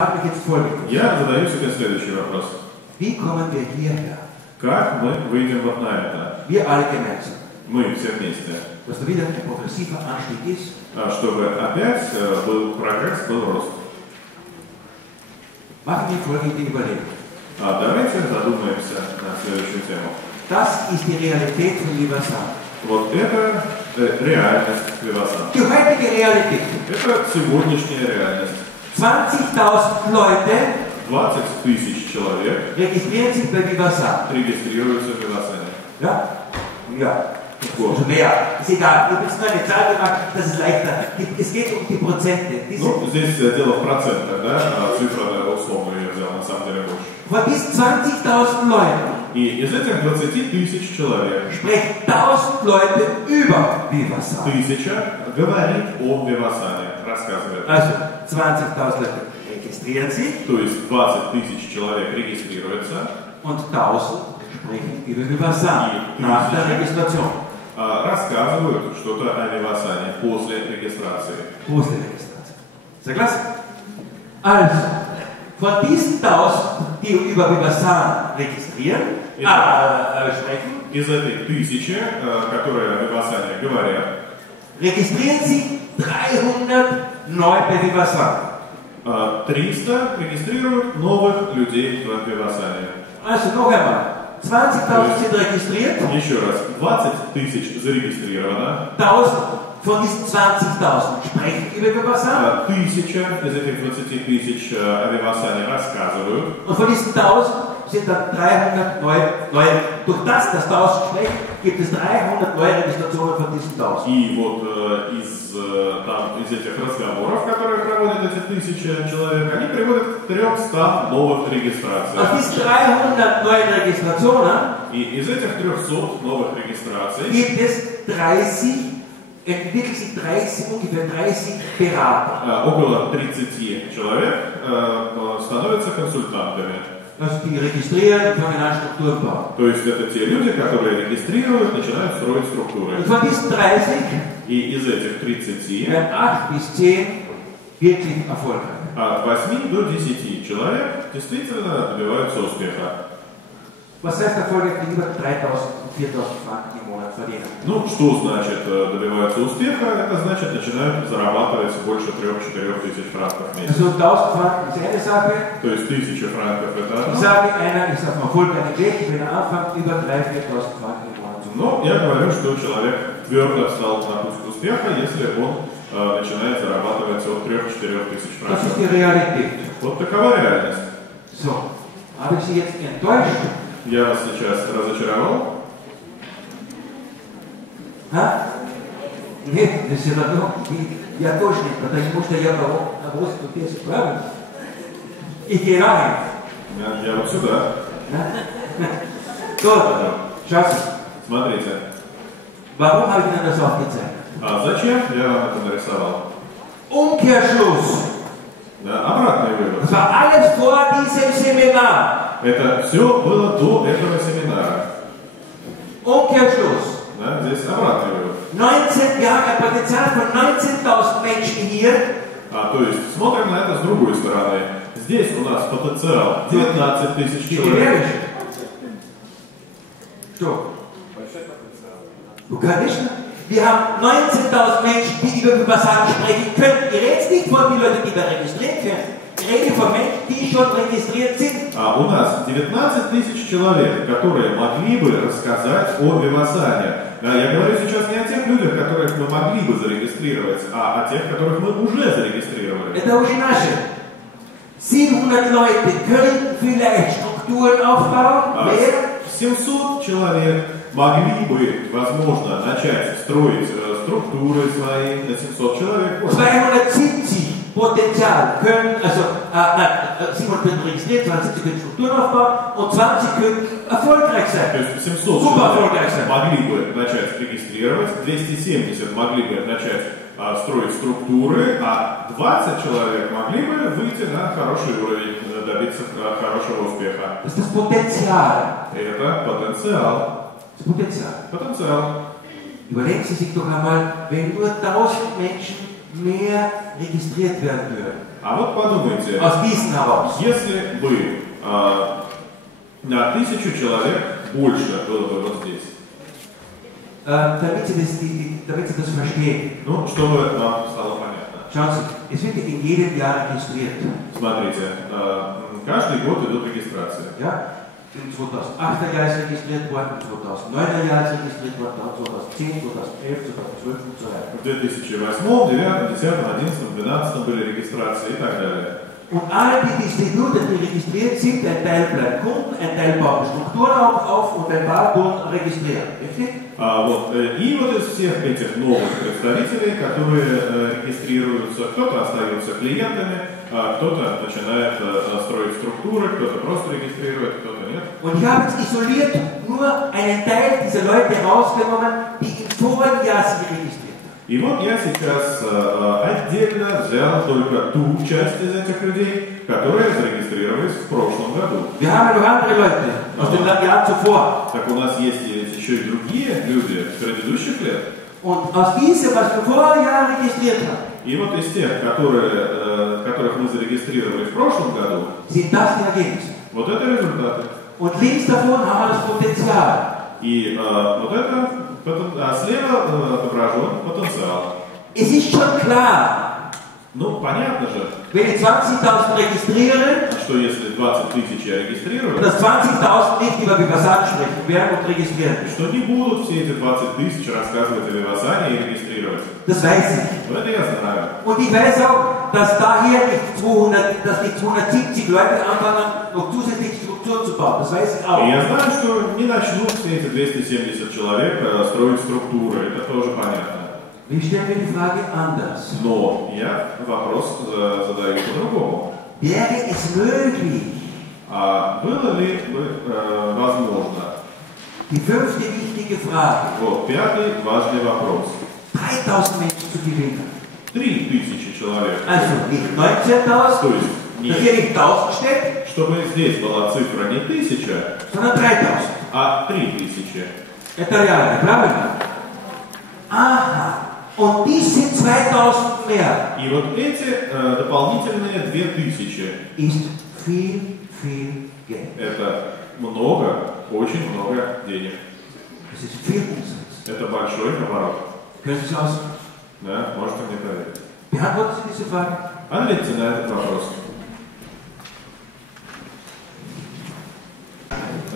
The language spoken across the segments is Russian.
Я задаю себе следующий вопрос. Wie kommen wir hierher? Как мы выйдем вот на это? Wir alle gemeinsam. Мы все вместе. Dass da wieder ein progressiver Anstieg ist. Чтобы опять был прогресс, был рост. Machen wir folgende Überlegung. Давайте задумаемся на следующую тему. Das ist die Realität von Vivasana. Вот это реальность Vivasana. Die heutige Realität. Это сегодняшняя реальность. 20.000 Leute 20 тысяч человек registrieren sich bei Vivasana. регистрируются в Vivasana. Ja? Ja. Also mehr. Ist egal. Ich habe jetzt nur eine Zahl gemacht, das ist leichter. Es geht um die Prozente. Ну, здесь дело в процентах, да? Цифра условно я взял, на самом деле больше. Von diesen 20.000 Leuten И из этих 20 тысяч человек sprechen 1000 Leute über Vivasana. 1000 говорит о Vivasana, рассказывает. Also 20.000 Leute registrieren sich. То есть 20 тысяч человек регистрируется. Und 1000 sprechen über Vivasana nach der Registration. Рассказывают что-то о Vivasana после регистрации. После регистрации. Согласен? Also, von diesen 1000, die über Vivasana registrieren, sprechen, из этой 1000, которые о Vivasana говорят, registrieren sich 300 neu bei Vivasana. 300 регистрируют новых людей в Vivasana. Also, noch einmal. 20.000 sind registriert. Еще раз, 20 тысяч зарегистрировано. 1000 von diesen 20.000 sprechen über Vivasana. 1000 из этих 20 тысяч о Vivasana рассказывают. Und von diesen 1000 sind dann 300 neue. Durch das 1000 sprechen, gibt es 300 neue Registrationen von diesen 1000. И вот из этих разговоров, которые проводят эти 1000 человек, они приводят к 300 новых регистраций. Aus diesen 300 neuen Registrationen и из этих 300 новых регистраций gibt es 30, entwickelt sich ungefähr 30 Berater. Около 30 человек становятся консультантами. Also die registrieren und fangen an Strukturen bauen. То есть это те люди, которые регистрируют, начинают строить структуры. Und von diesen 30 и из этих 30 werden 8 bis 10 wirklich erfolgreich. От 8 до 10 человек действительно добиваются успеха. Was heißt erfolgreich, die über 3.000 und 4.000 Franken im Monat verdienen? Ну, что значит добиваются успеха? Это значит, начинают зарабатывать больше 3-4 тысяч франков в месяц. Also 1000 Franken ist eine Sache. То есть 1000 франков это одно. Ich sage, einer ist auf dem erfolgreichen Weg, wenn er anfängt, über 3.000-4.000 Franken im Monat zu machen. Но я говорю, что человек твердо встал на путь успеха, если он начинает зарабатывать от 3-4 тысяч франков. Das ist die Realität. Вот такова реальность. So, habe ich Sie jetzt enttäuscht? Я вас сейчас разочаровал? А? Нет, это все равно. Я тоже нет, потому что я на 810, правильно? И герои. Я вот сюда. Тоже. Сейчас. Смотрите. Warum habe ich Ihnen das aufgezeigt? Зачем я вам это нарисовал? Умkehrschluss. Обратный вывод. Das war alles vor diesem Seminar. Это все было до этого семинара. Umkehrschluss. Да, здесь обратный вывод. 19, wir haben ein Potenzial von 19.000 Menschen hier. То есть смотрим на это с другой стороны. Здесь у нас потенциал 19 тысяч человек. Что? Большой потенциал. Ну, конечно. Wir haben 19.000 Menschen, die über Vivasana sprechen können. Ich rede jetzt nicht von den Leuten, die da registriert werden. Ich rede von Menschen, die schon registriert sind. У нас 19 тысяч человек, которые могли бы рассказать о Vivasana. Я говорю сейчас не о тех людях, которых мы могли бы зарегистрировать, а о тех, которых мы уже зарегистрировали. Это уже наши. 700 Leute können vielleicht Strukturen aufbauen. 700 человек могли бы, возможно, начать строить структуры свои на 700 человек. 270 Potenzial können, also 700 können registriert, 20 können Strukturen aufbauen und 20 können erfolgreich sein. То есть 700 человек могли бы начать регистрировать, 270 могли бы начать строить структуры, а 20 человек могли бы выйти на хороший уровень, добиться хорошего успеха. Das ist Potenzial. Это потенциал. Потенzial. Überlegen Sie sich doch einmal, wenn nur 1000 Menschen mehr registriert werden würden. А вот подумайте, Aus diesen heraus. если бы на 1000 человек больше было бы вот здесь. Damit Sie das verstehen. Ну, чтобы вам стало понятно. Schauen Sie, es wird in jedem Jahr registriert. Смотрите, каждый год идут регистрации. Ja? Im 2008er Jahr ist registriert worden, im 2009er Jahr ist registriert worden, 2010, 2011, 2012 und so weiter. В 2008, 2009, 2010, 2011, 2012 были регистрации и так далее. Und alle die Institute, die registriert sind, ein Teil bleibt Kunden, ein Teil baut Strukturen auf und ein paar Kunden registrieren. Richtig? И вот из всех этих новых представителей, которые регистрируются, кто-то остается клиентами, кто-то начинает строить структуры, кто-то просто регистрирует, кто-то нет. Und ich habe jetzt isoliert nur einen Teil dieser Leute rausgenommen, die im vorigen Jahr sich registriert haben. И вот я сейчас отдельно взял только ту часть из этих людей, которые зарегистрировались в прошлом году. Wir haben noch andere Leute aus dem Jahr zuvor. Так у нас есть еще и другие люди с предыдущих лет. Und aus diesem, was wir vorher Jahr registriert haben, И вот из тех, которых мы зарегистрировали в прошлом году, sind das die Ergebnisse. вот это результаты. Und links davon haben wir das Potenzial. И вот это, слева отображен потенциал. Es ist schon klar, Ну, понятно же, wenn ich 20.000 registriere, что если 20 тысяч я регистрирую, dass 20.000 nicht über Vipassana sprechen werden und registrieren. что не будут все эти 20 тысяч рассказывать о Вивассане и регистрировать. Das weiß ich. Но это я знаю. Und ich weiß auch, dass daher nicht 270 Leute anfangen, noch zusätzliche Strukturen zu bauen. Das weiß ich auch. И я знаю, что не начнут все эти 270 человек строить структуры. Это тоже понятно. Wir stellen mir die Frage anders. Но я вопрос задаю по-другому. Wäre es möglich, Было ли возможно? die fünfte wichtige Frage, Вот, пятый важный вопрос. 3.000 Menschen zu gewinnen? 3000 человек. Also nicht 19.000, То есть, dass hier nicht 1.000 steht, чтобы здесь была цифра не 1000, sondern 3.000. а 3000. Это реально, правильно? Aha. Und die sind 2.000 mehr. И вот эти дополнительные 2000, Ist viel, viel Geld. это много, очень много денег. Das ist viel Umsatz. Это большой оборот. Können Sie es aus? Да, можете мне проверить. Beantworten Sie diese Frage? Ответьте на этот вопрос.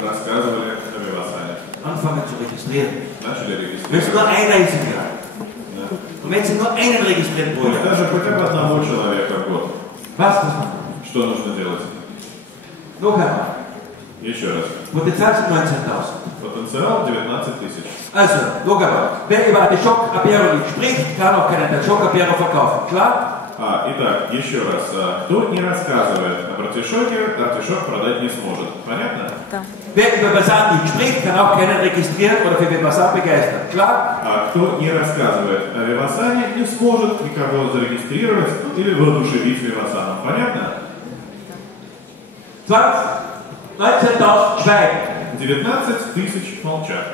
Рассказывали о Вивассане. Anfangen zu registrieren. Начали Wenn es регистрировать. nur einer ist im Jahr. Und wenn Sie nur einen registrieren pro Jahr, Даже хотя бы одного человека в год. was muss man tun? Что нужно делать? Noch einmal. Еще раз. Potenzial sind 19.000. Потенциал 19 000. Also, noch einmal. Wer über eine Schock-Apero nicht spricht, kann auch keinen Schock-Apero verkaufen. Klar? Итак, еще раз. Кто не рассказывает об артишоке, артишок продать не сможет. Понятно? Да. Wer über Vipassana nicht spricht, kann auch keinen registrieren oder für Vipassana begeistern. Klar? Кто не рассказывает о Вивассане, не сможет никого зарегистрировать или воодушевить Вивассаном. Понятно? 19.000 schweigen. 19 000 молчат.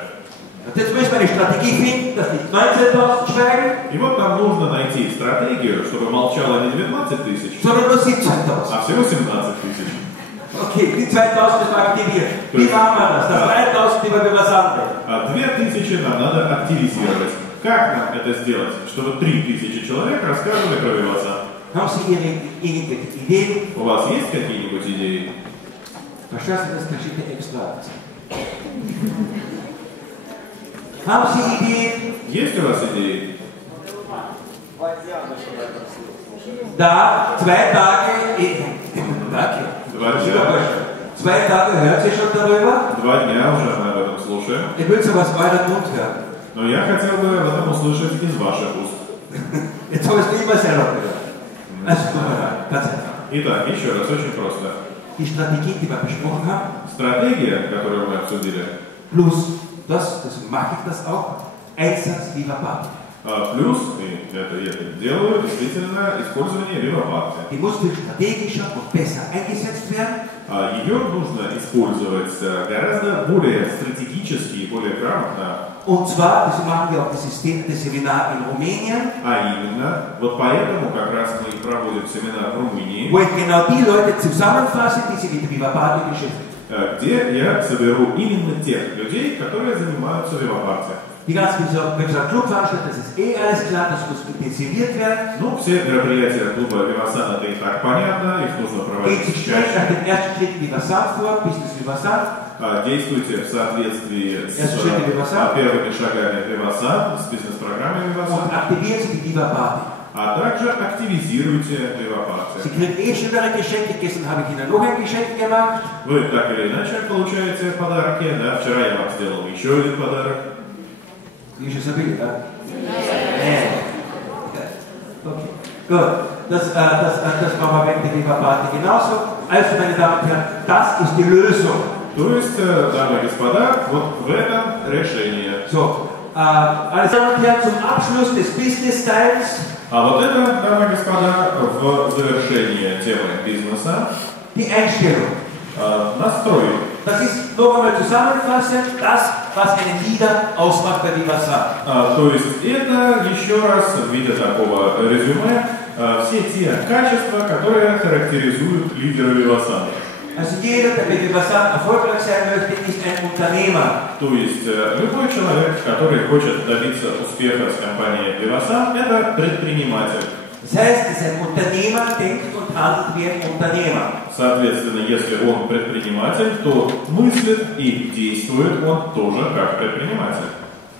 Und jetzt müssen wir eine Strategie finden, dass nicht 19.000 schweigen, И вот нам нужно найти стратегию, чтобы молчало не 19 000, sondern nur 17.000. а всего 17 000. Okay, die 2.000 müssen wir aktivieren. Wie machen wir das? Das 3.000, die wir Vipassana reden. 2000 нам надо активизировать. Как нам это сделать, чтобы 3000 человек рассказывали про Вивассан? Haben Sie irgendwelche Ideen? У вас есть какие-нибудь идеи? Verstehst du das Geschichte extra? Haben Sie Ideen? Есть у вас идеи? Da, 2 Tage, danke. 2 дня. 2 Tage hört sie schon darüber. 2 дня уже мы об этом слушаем. Ich will sowas aus eurem Mund hören. Но я хотел бы об этом услышать из ваших уст. Jetzt habe ich es immer selber gehört. Also, ganz einfach. Итак, еще раз, очень просто. Die Strategie, die wir besprochen haben, Стратегия, которую мы обсудили, plus das, deswegen mache ich das auch, Einsatz Viva плюс, и это я делаю, действительно, использование Вивапатти. Die muss viel strategischer und besser eingesetzt werden. ее нужно использовать гораздо более стратегически и более грамотно. Und zwar, deswegen machen wir auch das Seminar in Rumänien, А именно, вот поэтому как раз мы и проводим семинар в Румынии, wo ich genau die Leute zusammenfasse, die sich mit der Viva Party beschäftigen. где я соберу именно тех людей, которые занимаются Viva-Party. Die ganzen Clubveranstaltungen, das ist alles klar, das muss intensiviert werden. Ну, все мероприятия клуба Vivasan, это и так понятно, их нужно проводить Geht streng nach чаще. dem ersten Schritt Vivasan vor, Business Vivasan. Действуйте в соответствии с Schritte Vivasan. первыми шагами Vivasan, с бизнес-программой Und Vivasan, aktivieren Sie die Viva Party. а также активизируйте Viva-Party. Sie kriegen schönere Geschenke, gestern habe ich Ihnen noch ein Geschenk gemacht. Вы так или иначе получаете подарки, да, вчера я вам сделал еще один подарок. Wie ist es so billig, ja? Okay, gut. Das machen wir während der Viva Party genauso. Also, meine Damen und Herren, das ist die Lösung. То есть, дамы и господа, вот в этом решение. So, meine Damen und Herren, zum Abschluss des Business Teils. А вот это, дамы и господа, в завершение темы бизнеса. Die Einstellung. Настрой. Das ist noch einmal zusammenfassend das, was einen Leader ausmacht bei Vivasan. То есть это еще раз в виде такого резюме все те качества, которые характеризуют лидера Vivasan. Also jeder, der bei Vivasan erfolgreich sein möchte, ist ein Unternehmer. То есть любой человек, который хочет добиться успеха с компанией Vivasan, это предприниматель. Das heißt, dass ein Unternehmer denkt und handelt wie ein Unternehmer. Соответственно, если он предприниматель, то мыслит и действует он тоже как предприниматель.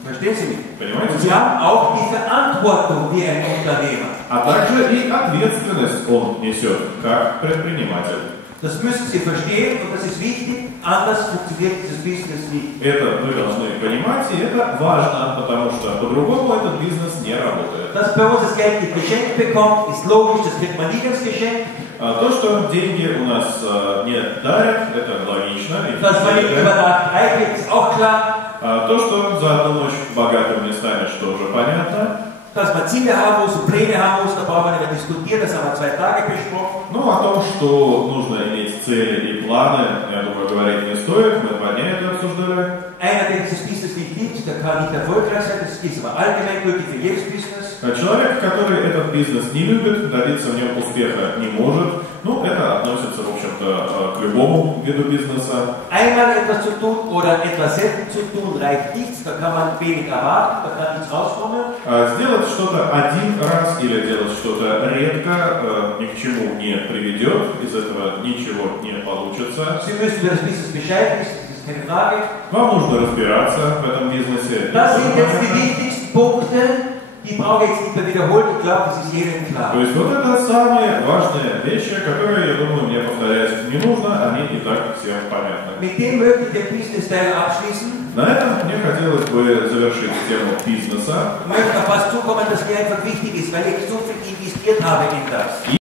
Verstehen Sie mich? Понимаете? Und Sie haben auch die Verantwortung wie ein Unternehmer. А также и ответственность он несет как предприниматель. Das müssen Sie verstehen und das ist wichtig, anders funktioniert dieses Business nicht. Это вы должны понимать, и это важно, потому что по-другому этот бизнес не работает. Dass bei uns das Geld nicht geschenkt bekommt, ist logisch, das kriegt man nicht als Geschenk. То, что деньги у нас не дарят, это логично. Dass man nicht über Nacht reich wird, ist auch klar. То, что за одну ночь богатым не станешь, тоже понятно. Dass man Ziele haben muss und Pläne haben muss, da brauchen wir nicht mehr diskutieren, das haben wir 2 Tage besprochen. Ну, о том, что нужно иметь цели и планы, я думаю, говорить не стоит, мы 2 дня это обсуждали. Einer, der dieses Business nicht liebt, der kann nicht erfolgreich sein, das ist aber allgemein gültig für jedes Business. Человек, который этот бизнес не любит, добиться в нем успеха не может, ну, это относится, в общем-то, к любому виду бизнеса. Einmal etwas zu tun oder etwas selten zu tun reicht nichts, da kann man wenig erwarten, da kann nichts rauskommen. Сделать что-то один раз или делать что-то редко ни к чему не приведет, из этого ничего не получится. Sie müssen über das Business Bescheid wissen, das ist keine Frage. Вам нужно разбираться в этом бизнесе. Das sind jetzt die wichtigsten Punkte, die brauche ich jetzt nicht mehr wiederholen, ich glaube, das ist jedem klar. То есть вот это самые важные вещи, которые, я думаю, мне повторять не нужно, они и так всем понятны. Mit dem möchte ich den Business-Teil abschließen. На этом мне хотелось бы завершить тему бизнеса. Ich möchte auf was zukommen, das mir einfach wichtig ist, weil ich so viel investiert habe in das.